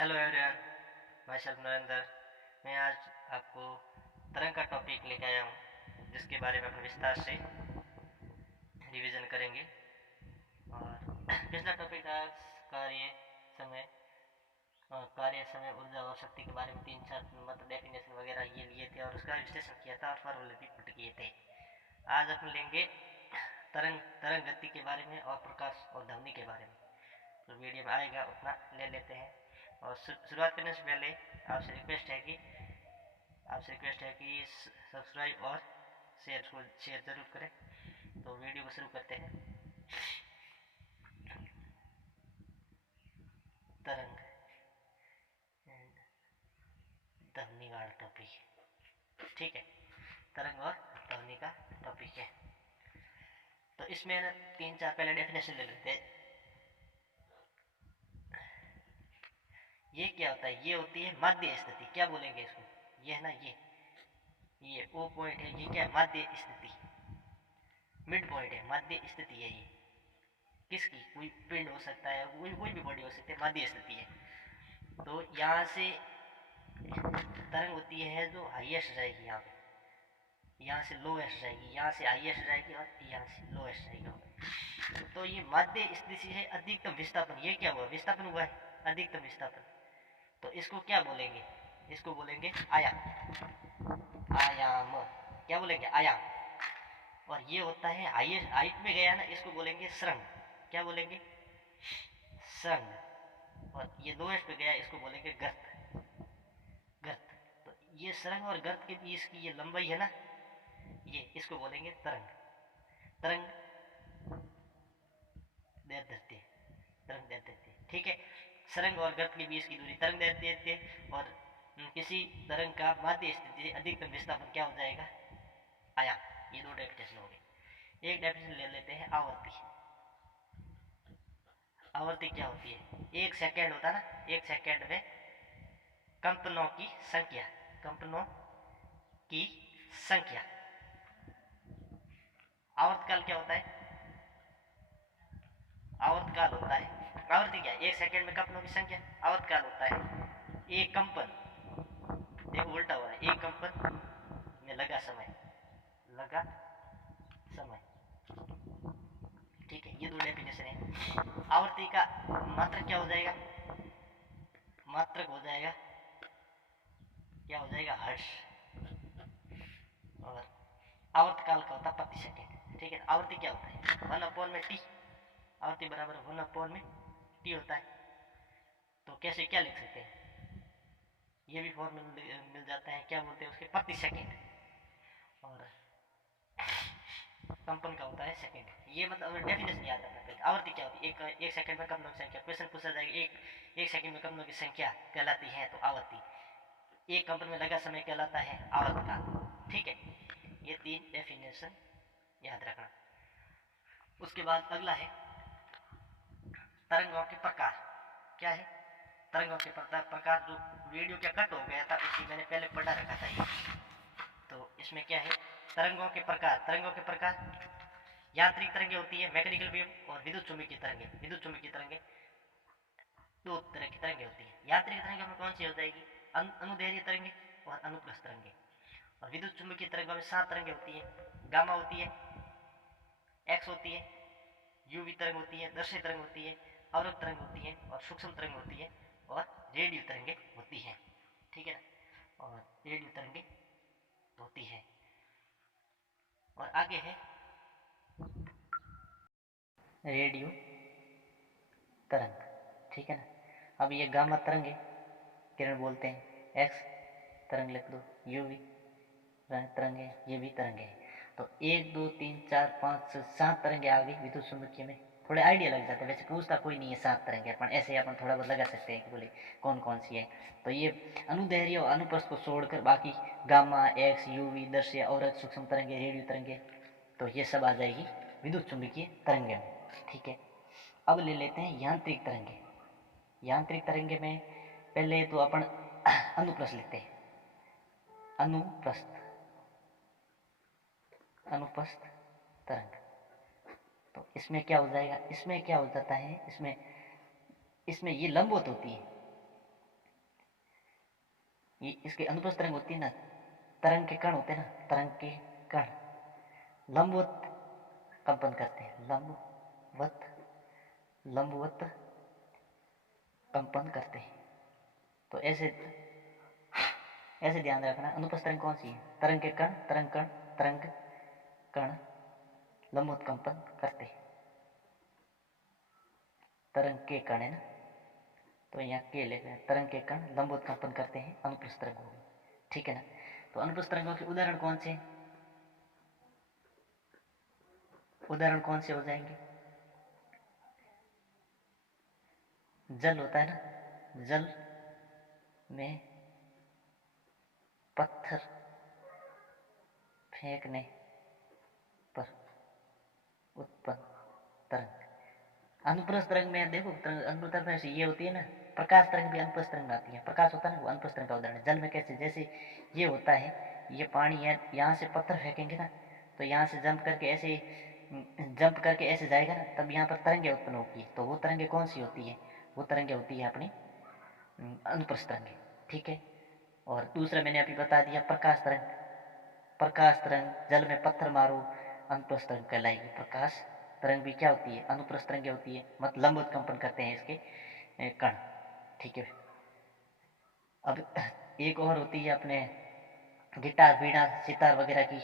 Hello everyone, मैं self Narendra. मैं आज आपको तरंग का टॉपिक लेके आया हूँ, जिसके बारे में अपन विस्तार से रिवीजन करेंगे। और पिछला टॉपिक था कार्य समय ऊर्जा और शक्ति के बारे में 3-4 मतलब डेफिनेशन वगैरह ये लिए थे और उसका विश्लेषण किया था और फॉर्मूले भी पुट किए थे। आज अपन लेंगे तरंग तरंग गति के बारे में और प्रकाश और ध्वनि के बारे में। तो वीडियो में आएगा उतना ले लेते हैं। और शुरुआत करने से पहले आपसे रिक्वेस्ट है कि सब्सक्राइब और शेयर जरूर करें। तो वीडियो को शुरू करते हैं। तरंग एंड ध्वनि वाला टॉपिक, ठीक है। तरंग और ध्वनि का टॉपिक है। तो इसमें 3-4 पहले डेफिनेशन ले लेते हैं। ये क्या होता है? ये होती है माध्य स्थिति। क्या बोलेंगे इसको? ये है ना, ये ओ पॉइंट है। ये क्या है? माध्य स्थिति, मिड पॉइंट है, माध्य स्थिति है। ये किसकी? कोई पिंड हो सकता है, कोई भी बॉडी हो सकती है, माध्य स्थिति है। तो यहाँ से तरंग होती है जो हाईएस्ट जाएगी, यहाँ से लोएस्ट जाएगी, यहाँ से हाईएस्ट जाएगी और यहाँ से लोएस्ट जाएगी। तो ये माध्य स्थिति है। अधिकतम विस्थापन, ये क्या हुआ? विस्थापन हुआ है, अधिकतम विस्थापन। तो इसको क्या बोलेंगे? इसको बोलेंगे आयाम। आयाम क्या बोलेंगे? आयाम। और ये होता है हाईएस्ट, हाइट में गया ना, इसको बोलेंगे श्रृंग। क्या बोलेंगे? श्रृंग। और ये लोएस्ट पे गया, इसको बोलेंगे गर्त। गर्त। तो ये श्रृंग और गर्त के बीच की ये लंबाई है ना, ये इसको बोलेंगे तरंग। तरंग दैर्ध्य, तरंग दैर्ध्य, ठीक है। श्रृंग और गर्त के बीच की दूरी तरंग दैर्ध्य। और किसी तरंग का माध्य स्थिति से अधिकतम विस्थापन क्या हो जाएगा? आयाम। ये दो डेफिनेशन हो गए। एक डेफिनेशन ले लेते हैं आवर्ती। आवर्ती क्या होती है? एक सेकेंड होता है ना, एक सेकेंड में कंपनों की संख्या, कंपनों की संख्या। आवर्तकाल क्या होता है? आवर्तकाल होता है, आवर्ती क्या है? एक सेकेंड में कंपनों की संख्या। आवर्तकाल होता है एक कंपन, देखो उल्टा हो रहा है, एक कंपन में लगा समय, लगा समय, ठीक है। ये दो डेफिनेशन है। आवर्ती का मात्रक क्या हो जाएगा? मात्रक हो जाएगा, क्या हो जाएगा? हर्ट्ज। और आवर्तकाल का होता है प्रति सेकेंड, ठीक है। आवर्ती क्या होता है? 1 में टी। आवर्ती बराबर 1 में टी होता है। तो कैसे, क्या लिख सकते हैं? ये भी फॉर्मूला मिल जाता है, क्या बोलते हैं उसके? प्रति सेकेंड। और कंपन का होता है सेकेंड। ये मतलब डेफिनेशन याद रखना पड़ेगा। आवर्ती क्या होती है? एक सेकंड में कंपनों की संख्या। क्वेश्चन पूछा जाएगा, एक सेकंड में कंपनों की संख्या कहलाती है तो आवर्ती। एक कंपन में लगा समय कहलाता है आवर्तकाल, ठीक है। ये 3 डेफिनेशन याद रखना। उसके बाद अगला है तरंगों के प्रकार। क्या है? तरंगों के प्रकार। जो वीडियो क्या कट हो गया था, उसी मैंने पहले पढ़ा रखा था ये। तो इसमें क्या है? तरंगों के प्रकार। तरंगों के प्रकार, यांत्रिक तरंगे होती है, मैकेनिकल वेव, और विद्युत चुंबकीय तरंगे। विद्युत चुंबकीय तरंगे दो तरह की तरंगे होती है। यांत्रिक तरंगे में कौन सी हो जाएगी? अनुदैर्घ्य तरंगे और अनुप्रस्थ तरंगे। और विद्युत चुंबकीय तरंगों में 7 तरंगे होती है। गामा होती है, एक्स होती है, यूवी तरंग होती है, दर्शनीय तरंग होती है, अवरक्त तरंग होती है, और सूक्ष्म तरंग होती है, और रेडियो तरंगे होती है, ठीक है ना। और रेडियो तरंगे होती है। और आगे है रेडियो तरंग, ठीक है ना। अब ये गामा तरंग है, किरण बोलते हैं। एक्स तरंग लिख दो, यूवी तरंग है, ये भी तरंग है। तो 1 2 3 4 5 6 7 तरंगे आ गई विद्युत चुंबकीय में। थोड़े आइडिया लग जाते हैं, वैसे पूछता कोई नहीं है 7 तरंगे, अपन ऐसे अपन थोड़ा बहुत लगा सकते हैं कि बोले कौन कौन सी है। तो ये अनुदैर्घ्य और अनुप्रस्थ को छोड़कर बाकी गामा, एक्स, यूवी, दर्शनीय, अवरक्त, सूक्ष्म तरंगे, रेडियो तरंगे, तो ये सब आ जाएगी विद्युत चुंबकीय तरंगे में, ठीक है। अब ले लेते हैं यांत्रिक तरंगे। यांत्रिक तरंगे में पहले तो अपन अनुप्रस्थ लिखते हैं। अनुप्रस्थ, अनुप्रस्थ तरंग। तो इसमें क्या हो जाएगा? इसमें क्या हो जाता है? इसमें ये लंबवत होती है, ये इसके अनुप्रस्थ तरंग होती है ना, तरंग के कण होते हैं ना, तरंग के कण लंबवत कंपन करते हैं, लंबवत कंपन करते हैं। तो ऐसे ध्यान रखना, अनुप्रस्थ तरंग कौन सी है? तरंग के कण, तरंग कण लंबवत कंपन करते हैं। तरंग के कण है ना, तो यहाँ के लेते हैं, तरंग के कण लंबवत कंपन करते हैं, अनुप्रस्थ तरंग होगी, ठीक है ना। तो अनुप्रस्थ तरंगों के उदाहरण कौन से हैं? उदाहरण कौन से हो जाएंगे? जल होता है ना, जल में पत्थर फेंकने पर उत्पन्न तरंग। अनुप्रस्थ तरंग में देखो, अनुप्रस्थ तरंग में ये होती है ना, प्रकाश तरंग भी अनुप्रस्थ तरंग आती है। प्रकाश होता है ना, वो अनुप्रस्थ तरंग का उदाहरण है। जल में कैसे, जैसे ये होता है, ये पानी है, यहाँ से पत्थर फेंकेंगे ना, तो यहाँ से जंप करके ऐसे जाएगा ना, तब यहाँ पर तरंगे उत्पन्न होगी। तो वो तरंगे कौन सी होती है? वो तरंगे होती है अपनी अनुप्रस्थ तरंगे, ठीक है। और दूसरा मैंने अभी बता दिया, प्रकाश तरंग जल में पत्थर मारो, अनुप्रस्थ तरंग कहलाएगी। प्रकाश तरंग भी क्या होती है? अनुप्रस्थ तरंगे होती है, मतलब लंबवत कंपन करते हैं इसके कण, ठीक है। अब एक और होती है अपने गिटार, वीणा, सितार वगैरह की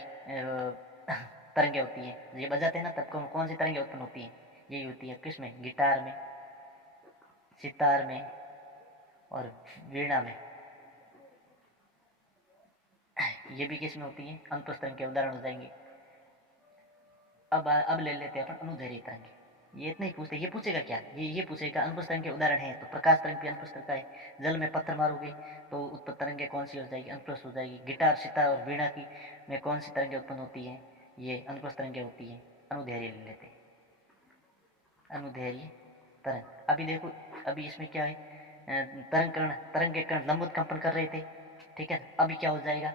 तरंगे होती है। ये बजाते हैं ना, तब कौन सी तरंगे उत्पन्न होती है? यही होती है किसमें? गिटार में, सितार में और वीणा में। ये भी किसमें होती है? अनुप्रस्थ तरंग के उदाहरण हो जाएंगे। अब ले लेते हैं अपन अनुदैर्घ्य तरंग। ये इतना ही पूछते, ये पूछेगा क्या, ये पूछेगा अनुप्रस्थ तरंग के उदाहरण है। तो प्रकाश तरंग भी अनुप्रस्थ तरंग का है। जल में पत्थर मारोगे तो उत्पन्न तरंगे कौन सी हो जाएगी? अनुप्रस्थ हो जाएगी। गिटार, सितार और वीणा की में कौन सी तरंगे उत्पन्न होती है? ये अनुप्रस्थ तरंगे होती है। अनुदैर्घ्य ले लेते हैं, अनुदैर्घ्य तरंग। अभी देखो, अभी इसमें क्या है, तरंग के कण लंबवत कंपन कर रहे थे, ठीक है। अभी क्या हो जाएगा?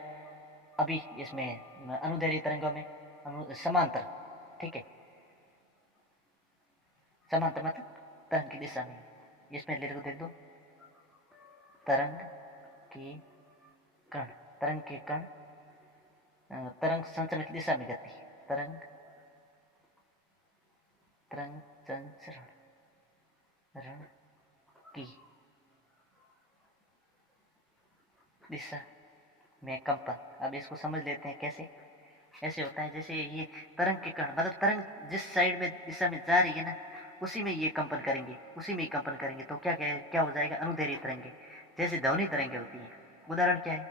अभी इसमें अनुदैर्घ्य तरंगों में समांतर, ठीक है, समांतर मतलब तरंग की दिशा में। इसमें लिख दो, तरंग के कण, तरंग संचरण की दिशा में गति, तरंग संचरण की दिशा में कंपन। अब इसको समझ लेते हैं कैसे। ऐसे होता है जैसे ये तरंग के कण, मतलब तरंग जिस साइड में दिशा में जा रही है ना, उसी में ये कंपन करेंगे, उसी में ही कंपन करेंगे। तो क्या हो जाएगा? अनुदैर्घ्य तरंगे। जैसे ध्वनि तरंगे होती है, उदाहरण क्या है?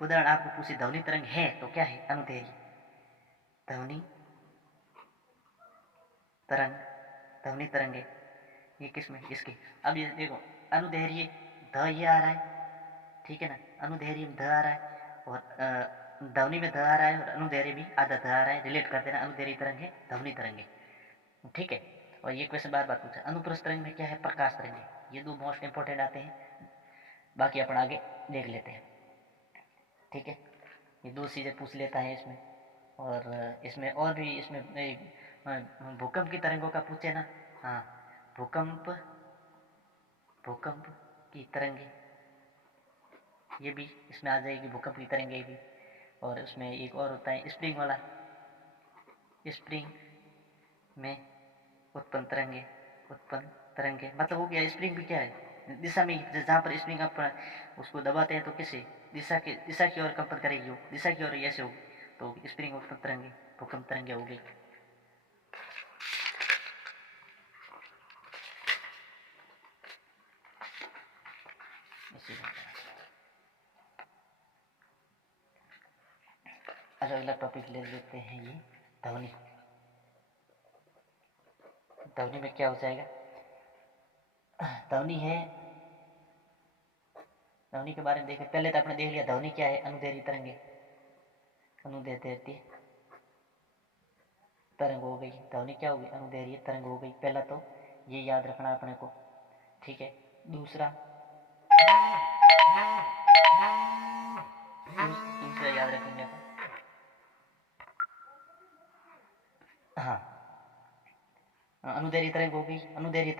उदाहरण आपको पूछे ध्वनि तरंग है तो क्या है? अनुदैर्घ्य ध्वनि ध्वनि तरंगे ये किसमें? इसके। अब ये देखो, अनुदैर्घ्य ध ये आ रहा है, ठीक है ना, अनुदैर्घ्य में ध आ रहा है, और ध्वनि में ध आ रहा है, और अनुदैर्घ्य भी आधा ध आ रहा है। रिलेट कर देना, अनुदैर्घ्य तरंग है, ध्वनि तरंग है, ठीक है। और ये क्वेश्चन बार बार पूछा। अनुप्रस्थ तरंग में क्या है? प्रकाश तरंग है। ये दो मोस्ट इंपॉर्टेंट आते हैं, बाकी अपन आगे देख लेते हैं, ठीक है। ये दो चीज़ें पूछ लेता है इसमें। और इसमें और भी, इसमें भूकंप की तरंगों का पूछे ना, हाँ, भूकंप की तरंगे, ये भी इसमें आ जाएगी, भूकंप की तरंगे भी। और उसमें एक और होता है स्प्रिंग वाला, स्प्रिंग में उत्पन्न तरंगे मतलब हो गया। स्प्रिंग भी क्या है? दिशा में, जहाँ पर स्प्रिंग आप उसको दबाते हैं तो किसे दिशा की ओर कंपन करेगी, वो दिशा की ओर ऐसे होगी, तो स्प्रिंग उत्पन्न तरंगे, भूकंप तरंगे हो गई। अलग अलग टॉपिक ले लेते हैं। ये ध्वनि, ध्वनि में क्या हो जाएगा? ध्वनि है, ध्वनि के बारे में देखें। पहले तो आपने देख लिया ध्वनि क्या है, अनुदैर्घ्य तरंगे, अनुदैर्घ्य तरंग हो गई। ध्वनि क्या होगी? अनुदैर्घ्य तरंग हो गई। पहला तो ये याद रखना अपने को, ठीक है। दूसरा याद रखेंगे अपन, हाँ, अनुदैर्घ्य तरंग हो गई। अनुदैर्घ्य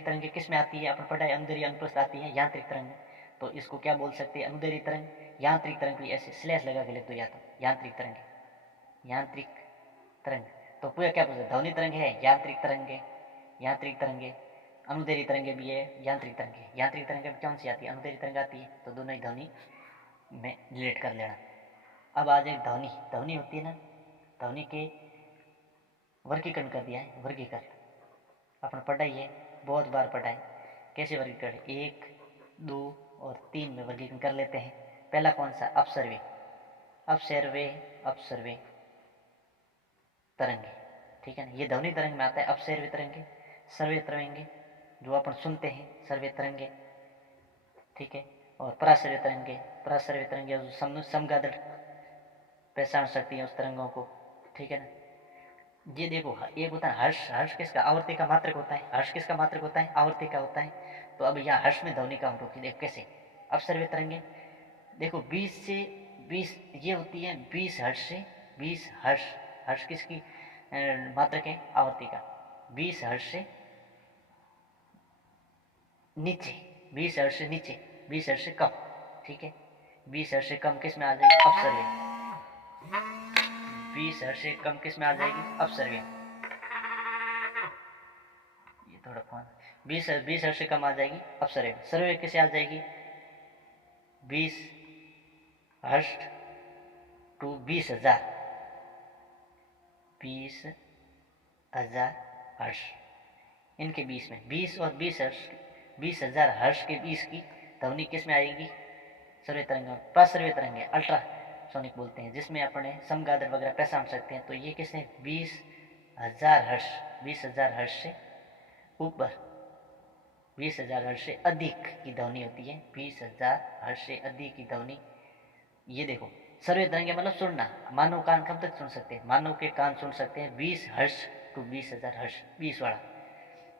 तरंग किस में आती है? अपन पढ़ा है, अनुदैर्घ्य अनुप्रस्थ आती है यांत्रिक तरंग में। तो इसको क्या बोल सकते हैं, अनुदैर्घ्य तरंग। यांत्रिक तरंग भी ऐसे स्लैश लगा के लिख दो या तो, यांत्रिक तरंग, यांत्रिक तरंग। तो पूरा क्या पूछा, ध्वनि तरंग है, यांत्रिक तरंग है, यांत्रिक तरंग है, अनुदैर्घ्य तरंगे भी है, यांत्रिक तरंग है। यांत्रिक तरंग में कौन सी आती है, अनुदैर्घ्य तरंग आती है, तो दोनों ही ध्वनि में रिलेट कर लेना। अब आ जाए ध्वनि, ध्वनि होती है ना, ध्वनि के वर्गीकरण कर दिया है, वर्गीकरण अपन पढ़ाई है, बहुत बार पढ़ाई। कैसे वर्गीकरण, 1, 2 और 3 में वर्गीकरण कर लेते हैं। पहला कौन सा, अपसर्वे, अपसर्वे, अपसर्वे तरंगे, ठीक है ना, ये ध्वनि तरंग में आता है। अपसर्वे तरंगे, सर्वे तरंगे जो अपन सुनते हैं, सर्वे तरंगे, ठीक है। और परासर्वे तरंगे, परासर्वे तरंगे जो समगादड़ पहचान सकती है उस तरंगों को, ठीक है ना। ये देखो, एक होता है हर्ष, हर्ष किसका, आवर्ती का मात्रक होता है, हर्ष किसका मात्रक होता है, आवर्ती का होता है। तो अब यहाँ हर्ष में ध्वनि काउंट होती है, देखो कैसे, अपसर्वे तरंगे देखो 20 से 20 ये होती है, 20 हर्ष से 20 हर्ष, हर्ष किसकी मात्रक है, आवर्ती का। 20 हर्ष से नीचे, 20 हर्ष से नीचे, 20 हर्ष से कम, ठीक है। 20 हर्ष से कम किस में आ जाएगी, अपसर्वे। 20 हर्ष से कम किस में आ जाएगी, अपसर्वे। ये थोड़ा फोन, 20 हर्ष से कम आ जाएगी अपसर्वे। सर्वे किसे आ जाएगी, 20 हर्ष टू 20,000, 20,000 हर्ष, इनके बीच में 20 और 20 हर्ष, 20,000 हर्ष के बीच की ध्वनि किस में आएगी, सर्वे तरंग। प्रसर्वे तरंग है, अल्ट्रासोनिक बोलते हैं, जिसमें अपने समगादड़ वगैरह पहचान सकते हैं। तो ये किस है, 20,000 हर्ष, 20,000 हर्ष से ऊपर, 20,000 हर्ष से अधिक की ध्वनि होती है, 20,000 हर्ष से अधिक की ध्वनि। ये देखो सर्वे तरंगे मतलब सुनना, मानव कान कब तक सुन सकते हैं, मानव के कान सुन सकते हैं 20 हर्ष टू 20,000 हर्ष, 20 वाला।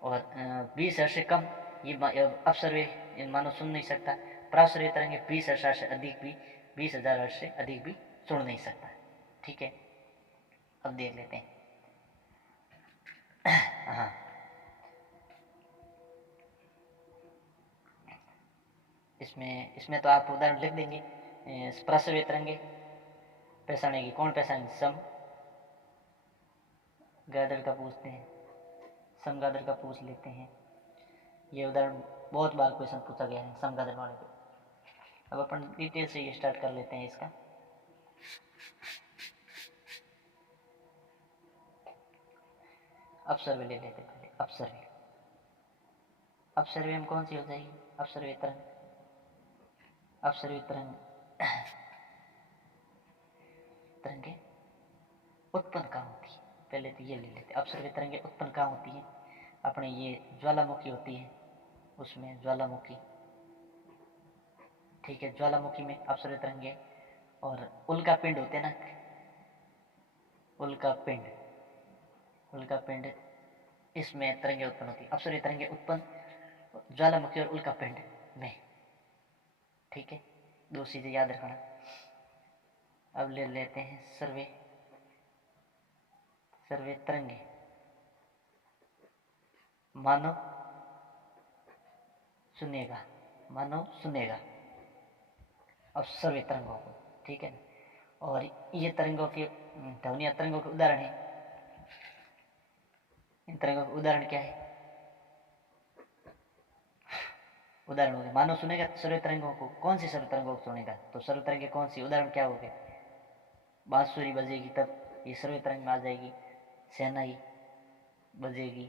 और 20 हर्ष से कम ये अपसर्वे मानव सुन नहीं सकता। प्रासर्वे तरंगे 20 हर्ष से अधिक भी, 20,000 हर्ष से अधिक भी सुन नहीं सकता, ठीक है। अब देख लेते हैं हाँ, इसमें तो आप उदाहरण लिख देंगे। प्रसर्वे तरंगे पहचानेगी, कौन पहचानेगी, सम गादड़ का पूछते हैं, समगादड़ का पूछ लेते हैं। ये उदाहरण बहुत बार क्वेश्चन पूछा गया है समगादड़ वाले पे। अब अपन डिटेल से ये स्टार्ट कर लेते हैं इसका। अपसर्वे ले लेते पहले, अपसर्वे, अपसर्वे में कौन सी हो जाएगी, अपसर्वे तरंग, अपसर्वे तरंग तरंगे उत्पन्न कहाँ होती है, पहले तो ये ले लेते। अपसर्वे तरंगे उत्पन्न कहाँ होती है, अपने ये ज्वालामुखी होती है, उसमें ज्वालामुखी, ठीक है, ज्वालामुखी में अपसर्वे तरंगे। और उल्का पिंड होते हैं ना, उल्का पिंड, उल्का पिंड, इसमें तरंगे उत्पन्न होती है। अपसर्वे तरंगे उत्पन्न ज्वालामुखी और उल्का पिंड में, ठीक है, दो चीजें याद रखना। अब ले लेते हैं सर्वे, सर्वे तरंगे मानव सुनेगा, मानव सुनेगा अब सर्वे तरंगों को, ठीक है ना। और ये तरंगों के ध्वनि तरंगों के उदाहरण है, इन तरंगों के उदाहरण क्या है, उदाहरण हो गए, मानव सुनेगा सर्वे तरंगों को, कौन सी सर्वे तरंगों को सुनेगा, तो सर्वे तरंगे कौन सी, उदाहरण क्या हो गए, बांसुरी बजेगी तब ये सर्वे तरंग में आ जाएगी, शहनाई बजेगी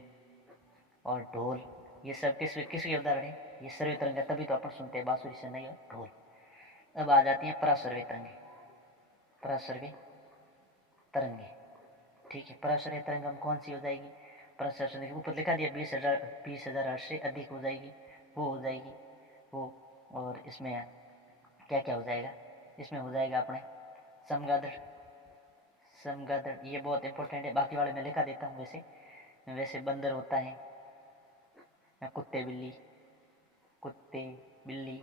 और ढोल, ये सब किसके उदाहरण है, ये सर्वे तरंग है, तभी तो अपन सुनते हैं बांसुरी, शहनाई और ढोल। अब आ जाती हैं परासर्वे तरंगे, परासर्वे तरंगे, ठीक है। परासर्वे तरंग हम कौन सी हो जाएगी, परासर्वे ऊपर लिखा दिया 20,000 हर्ष से अधिक हो जाएगी, वो हो जाएगी वो। और इसमें क्या क्या हो जाएगा, इसमें हो जाएगा अपने समगादड़, समगादड़ ये बहुत इंपॉर्टेंट है, बाकी वाले मैं लिखा देता हूँ। वैसे बंदर होता है, कुत्ते बिल्ली, कुत्ते बिल्ली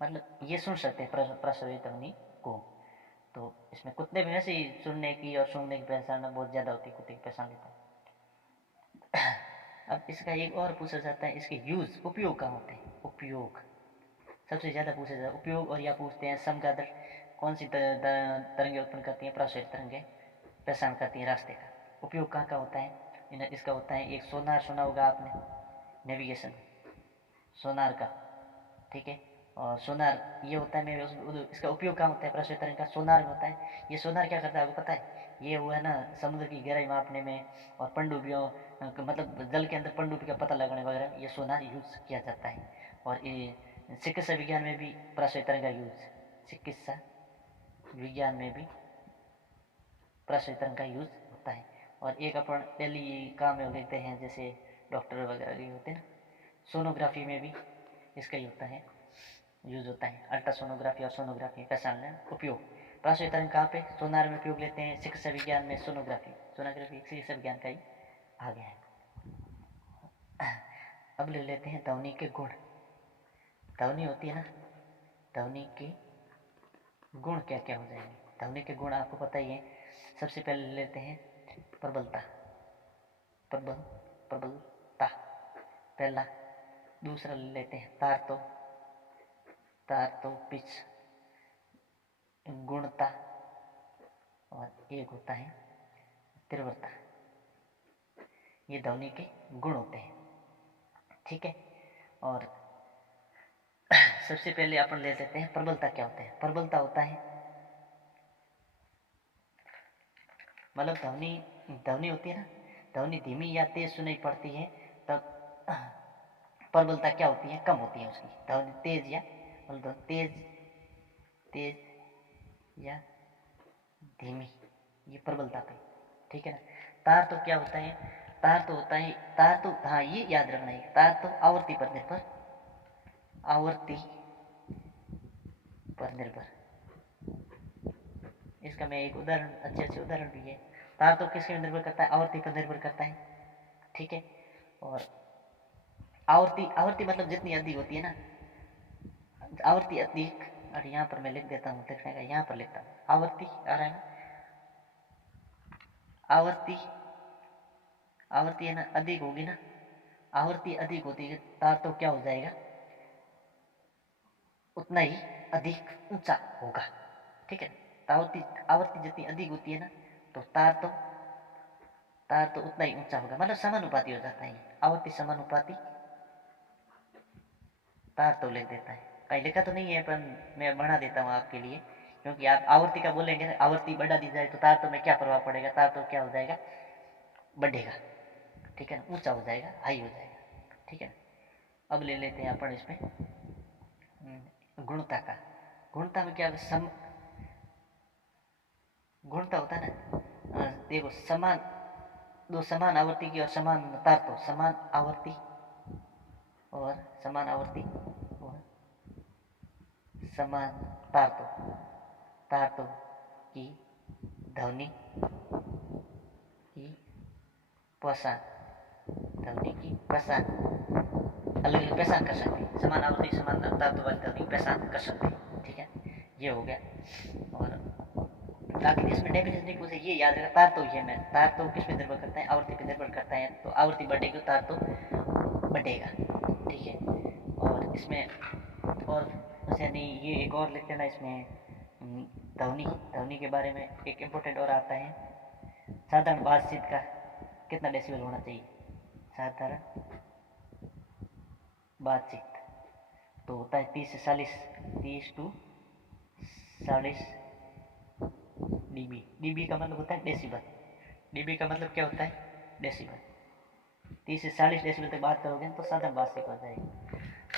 मतलब ये सुन सकते हैं प्रसर्वे ध्वनि को। तो इसमें कुत्ते भी वैसे ही सुनने की और सुनने की पहचान बहुत ज़्यादा होती है, कुत्ते की पहचान लेता है। अब इसका एक और पूछा जाता है, इसके यूज उपयोग कहाँ होते हैं, उपयोग सबसे ज़्यादा पूछा जाता है उपयोग। और या पूछते हैं समगादड़ कौन सी तरंगें उत्पन्न करती हैं? पराश्रयी तरंगें प्रसारण करती हैं रास्ते का। उपयोग कहाँ का होता है? इसका होता है एक सोनार, सुना होगा आपने नेविगेशन, सोनार का, ठीक है। और सोनार ये होता है, मैं इसका उपयोग कहाँ होता है? पराश्रयी तरंग का सोनार में होता है। ये सोनार क्या करता है आपको पता है? ये हुआ है ना समुद्र की गहराई मापने में और पनडुब्बियों मतलब जल के अंदर पनडुब्बी का पता लगाने वगैरह ये सोनार यूज किया जाता है। और ये चिकित्सा विज्ञान में भी पराश्रयी तरंग का यूज, चिकित्सा विज्ञान में भी पराश्रयी तरंग का यूज होता है। और एक अपन डेली काम में देखते हैं जैसे डॉक्टर वगैरह भी होते हैं ना, सोनोग्राफी में भी इसका ही होता है, यूज होता है। अल्ट्रासोनोग्राफी और सोनोग्राफी पहचान उपयोग। पराश्रयी तरंग कहाँ पे? सोनार में उपयोग लेते हैं। चिकित्सा विज्ञान में सोनोग्राफी, सोनोग्राफी चिकित्सा विज्ञान का ही आ गया है। अब ले लेते हैं ध्वनि के गुण। ध्वनि होती है ना, ध्वनि के गुण क्या क्या हो जाएंगे? ध्वनि के गुण आपको पता ही है। सबसे पहले लेते हैं प्रबलता, प्रबलता पहला। दूसरा ले लेते हैं तार तो पिच, गुणता, और एक होता है तीव्रता। ये ध्वनि के गुण होते हैं, ठीक है। और सबसे पहले अपन ले लेते हैं प्रबलता। क्या होता है? प्रबलता होता है मतलब ध्वनि होती है ना, ध्वनि धीमी या तेज सुनाई पड़ती है तब प्रबलता क्या होती है? कम होती है उसकी। ध्वनि तेज या मतलब तेज या धीमी, ये प्रबलता पे, ठीक है ना। तार तो क्या होता है? तार तो हाँ ये याद रखना है, तार तो आवृत्ति पर निर्भर। इसका मैं एक उदाहरण, अच्छे उदाहरण भी है। तार तो किसके निर्भर करता है? आवृत्ति पर निर्भर करता है, ठीक है। और आवृत्ति मतलब जितनी अधिक होती है ना, आवृत्ति अधिक। और यहाँ पर मैं लिख देता हूँ, लिखने का यहाँ पर लिखता हूँ, आवृत्ति आ रहा है ना, आवृत्ति है ना अधिक होगी ना, आवृत्ति अधिक होती है तार तो क्या हो जाएगा? उतना ही अधिक ऊंचा होगा, ठीक है। आवृत्ति जितनी अधिक होती है ना तो तार तो उतना ही ऊंचा होगा, मतलब समानुपाती हो जाता है। आवृत्ति समानुपाती तार तो लिख देता है। कहीं लिखा तो नहीं है पर मैं बढ़ा देता हूँ आपके लिए, क्योंकि आप आवृत्ति का बोलेंगे ना, आवृत्ति बढ़ा दी जाए तो तार तो में क्या प्रभाव पड़ेगा? तार तो क्या हो जाएगा? बढ़ेगा, ठीक है ना, ऊंचा हो जाएगा, हाई हो जाएगा, ठीक है। अब ले लेते हैं अपन इसमें गुणता का। गुणता में क्या गुणता होता है ना, देखो समान आवृत्ति की और समान तार तो समान आवृत्ति और समान तार तो की ध्वनि की पहचान अलग अलग पहचान कर सकते हैं। समान आवृत्ति समान तार तो वाली ध्वनि पहचान कर सकते हैं, ठीक है। ये हो गया। और बाकी इसमें डेफिनेशन नहीं पूछे, ये याद रखना। तार तो ये मैं तार तो किस पे निर्भर करता है? आवृत्ति पे निर्भर करता है। तो आवृत्ति बढ़ेगी तार तो बढ़ेगा, ठीक है। और इसमें और यानी ये एक और लिख देना इसमें ध्वनि के बारे में एक इम्पोर्टेंट और आता है, साधारण बातचीत का कितना डेसिबल होना चाहिए? साधारण बातचीत तो होता है 30 to 40 डीबी। डीबी का मतलब होता है डेसिबल। डीबी का मतलब क्या होता है? डेसिबल। 30 से 40 डेसिबल तक बात करोगे तो साधारण बातचीत हो जाएगी।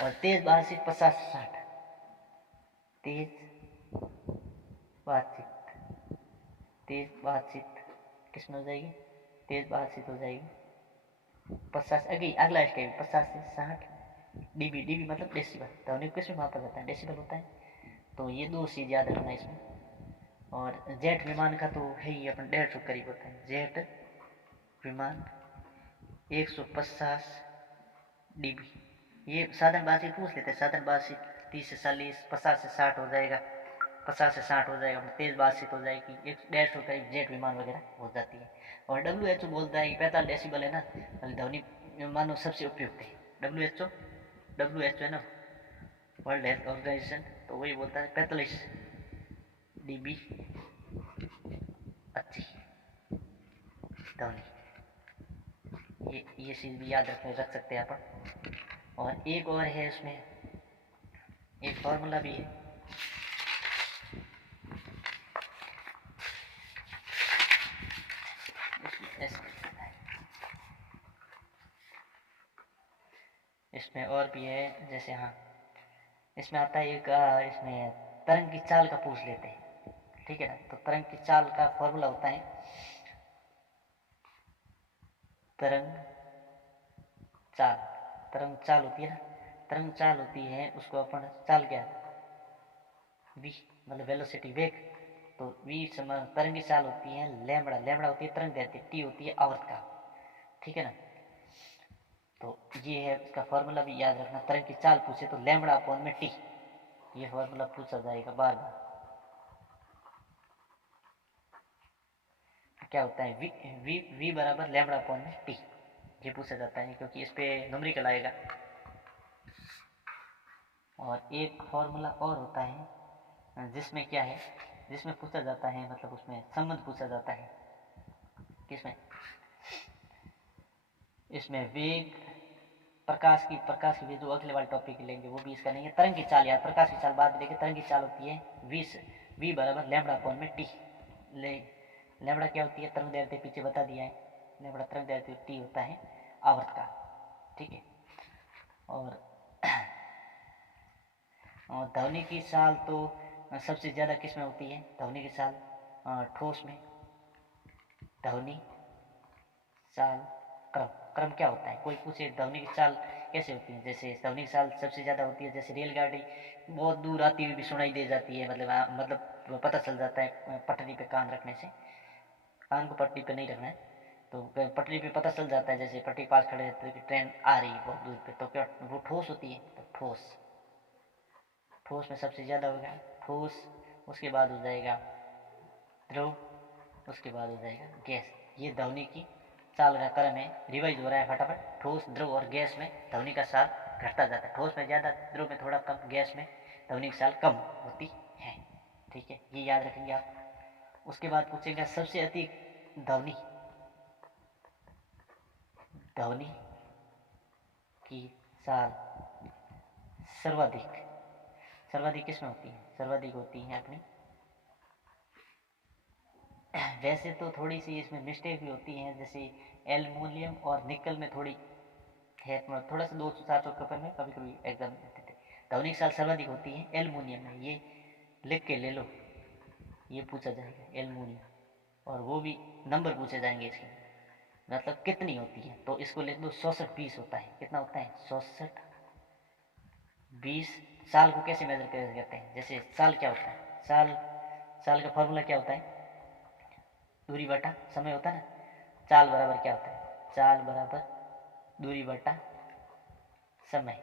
और तेज बातचीत 50 से 60। तेज बातचीत किस में हो जाएगी? तेज बातचीत हो जाएगी 50, अगला स्टेप 50 से 60 डीबी। डीबी मतलब डेसिबल। ध्वनि किस में मापा जाता है? डेसिबल होता है। तो ये दो चीज याद रखना इसमें। और जेट विमान का तो है ही अपन 150 करीब होता है। जेट विमान 150 डीबी। ये साधारण बातचीत पूछ लेते हैं। साधारण बातचीत 30 से 40, 50 से 60 हो जाएगा, 50 से 60 हो जाएगा। तेज बातचीत हो जाएगी 150 करीब, जेट विमान वगैरह हो जाती है। और WHO बोलता है कि 45 डेसिबल है ना ध्वनि मानो सबसे उपयुक्त है। WHO है ना, वर्ल्ड हेल्थ ऑर्गेनाइजेशन, तो वही बोलता है 45 dB अच्छी ध्वनि। ये चीज़ भी याद रख सकते हैं अपन। और एक और है उसमें, एक फॉर्मूला भी है, इसमें और भी है, जैसे हाँ इसमें आता है एक इसमें तरंग की चाल का पूछ लेते हैं, ठीक है ना। तो तरंग की चाल का फॉर्मूला होता है तरंग चाल। तरंग चाल होती है ना, तरंग चाल होती है, उसको अपन चाल क्या v मतलब वेलोसिटी वेग, तो v समय तरंग की चाल होती है लैम्बडा, लैम्बडा होती है तरंग दैर्ध्य, t होती है आवर्तकाल, ठीक है ना। तो ये है इसका फॉर्मूला भी याद रखना, तरंग की चाल पूछे तो लैम्बडा अपॉन में t, ये फॉर्मूला पूछा जाएगा बार बार। क्या होता है v v v बराबर लैम्बडा अपॉन में t, ये पूछा जाता है क्योंकि इस पे न्यूमेरिकल आएगा। और एक फॉर्मूला और होता है जिसमें क्या है, जिसमें पूछा जाता है, मतलब उसमें संबंध पूछा जाता है, किसमें, इसमें वेग प्रकाश की भी जो अगले वाले टॉपिक लेंगे वो भी इसका नहीं है। तरंग की चाल, यार प्रकाश की चाल बाद में देखें, तरंग की चाल होती है v बराबर लैम्बडा अपॉन में t। लैम्बडा क्या होती है, तरंग दैर्ध्य, पीछे बता दिया है, लैम्बडा तरंग दैर्ध्य, t होता है आवर्तकाल, ठीक है। और ध्वनि की चाल तो सबसे ज़्यादा किस में होती है, ध्वनि की चाल ठोस में। ध्वनि चाल क्रम, क्रम क्या होता है, कोई पूछे ध्वनि की चाल कैसे होती है, जैसे ध्वनि की चाल सबसे ज़्यादा होती है, जैसे रेलगाड़ी बहुत दूर आती हुई भी सुनाई दे जाती है, मतलब पता चल जाता है पटरी पे कान रखने से, कान को पटरी पे नहीं रखना है, तो पटरी पे पता चल जाता है, जैसे पटरी पास खड़े रहते हैं ट्रेन आ रही है बहुत दूर पे, तो क्या वो ठोस होती है, तो ठोस, ठोस में सबसे ज़्यादा होगा ठोस, उसके बाद हो जाएगा द्रव, उसके बाद हो जाएगा गैस। ये ध्वनि की चाल का क्रम है, रिवाइज हो रहा है फटाफट। ठोस, द्रव और गैस में ध्वनि का चाल घटता जाता है, ठोस में ज़्यादा, द्रव में थोड़ा कम, गैस में ध्वनि की चाल कम होती है, ठीक है, ये याद रखेंगे आप। उसके बाद पूछेगा सबसे अधिक ध्वनि, ध्वनि की चाल सर्वाधिक, सर्वाधिक किस में होती है, सर्वाधिक होती है अपनी, वैसे तो थोड़ी सी इसमें मिस्टेक भी होती है, जैसे एल्युमिनियम और निकल में थोड़ी है, थोड़ा सा 200-400 पेपर में कभी कभी एग्जाम देते थे। ध्वनि की चाल सर्वाधिक होती है एल्युमिनियम में, ये लिख के ले लो, ये पूछा जाएगा एल्युमिनियम, और वो भी नंबर पूछे जाएंगे इसके, मतलब कितनी होती है, तो इसको लिख दो 64-20 होता है, कितना होता है 64-20। साल को कैसे मेजर करते हैं, जैसे साल क्या होता है, साल, साल का फॉर्मूला क्या होता है, दूरी बटा समय होता है ना, चाल बराबर क्या होता है, चाल बराबर दूरी बटा समय,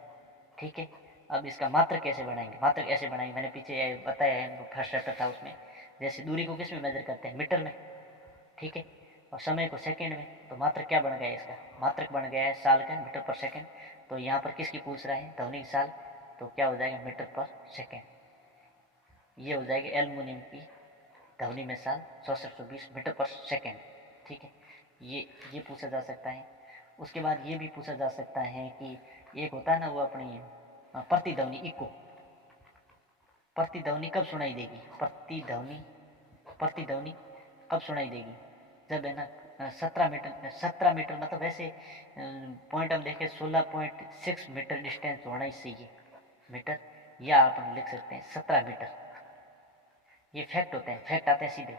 ठीक है। अब इसका मात्रक कैसे बनाएंगे, मात्रक ऐसे बनाएंगे, मैंने पीछे बताया है, फर्स्ट चैप्टर था उसमें, जैसे दूरी को किस में मेजर करते हैं, मीटर में, ठीक है, और समय को सेकेंड में, तो मात्रक क्या बन गया इसका, मात्रक बन गया है साल का मीटर पर सेकेंड। तो यहाँ पर किसकी पूछ रहा है, ध्वनि की साल, तो क्या हो जाएगा मीटर पर सेकेंड, ये हो जाएगी एल्युमिनियम की ध्वनि में साल 6420 मीटर पर सेकेंड, ठीक है, ये पूछा जा सकता है। उसके बाद ये भी पूछा जा सकता है कि एक होता है ना वो अपनी प्रतिध्वनि, इको, प्रतिध्वनि कब सुनाई देगी, प्रतिध्वनि, प्रतिध्वनि कब सुनाई देगी, जब है ना 17 मीटर, 17 मीटर, मतलब वैसे पॉइंट हम देखें 16.6 मीटर डिस्टेंस होना ही चाहिए मीटर, या अपन लिख सकते हैं 17 मीटर, ये फैक्ट होते हैं, फैक्ट आते हैं सीधे,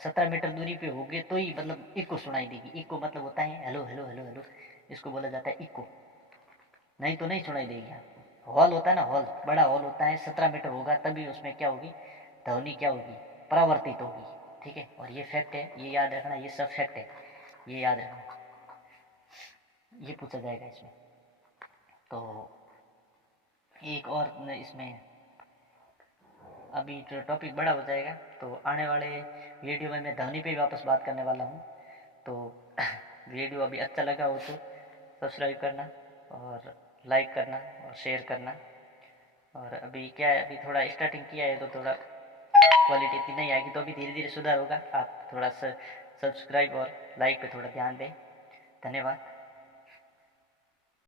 17 मीटर दूरी पे होगे तो ही मतलब इको सुनाई देगी। इको मतलब होता है हेलो हेलो हेलो हेलो, इसको बोला जाता है इको, नहीं तो नहीं सुनाई देगी आपको। हॉल होता है ना, हॉल बड़ा हॉल होता है, 17 मीटर होगा तभी उसमें क्या होगी, ध्वनि क्या होगी, परावर्तित होगी, ठीक है। और ये फैक्ट है, ये याद रखना, ये सब फैक्ट है, ये याद रखना, ये पूछा जाएगा इसमें। तो एक और इसमें अभी जो टॉपिक बड़ा हो जाएगा, तो आने वाले वीडियो में मैं ध्वनि पे वापस बात करने वाला हूँ। तो वीडियो अभी अच्छा लगा हो तो सब्सक्राइब करना और लाइक करना और शेयर करना, और अभी क्या है, अभी थोड़ा स्टार्टिंग किया है तो थोड़ा क्वालिटी इतनी नहीं आएगी, तो अभी धीरे धीरे सुधार होगा। आप थोड़ा सा सब्सक्राइब और लाइक पे थोड़ा ध्यान दें। धन्यवाद।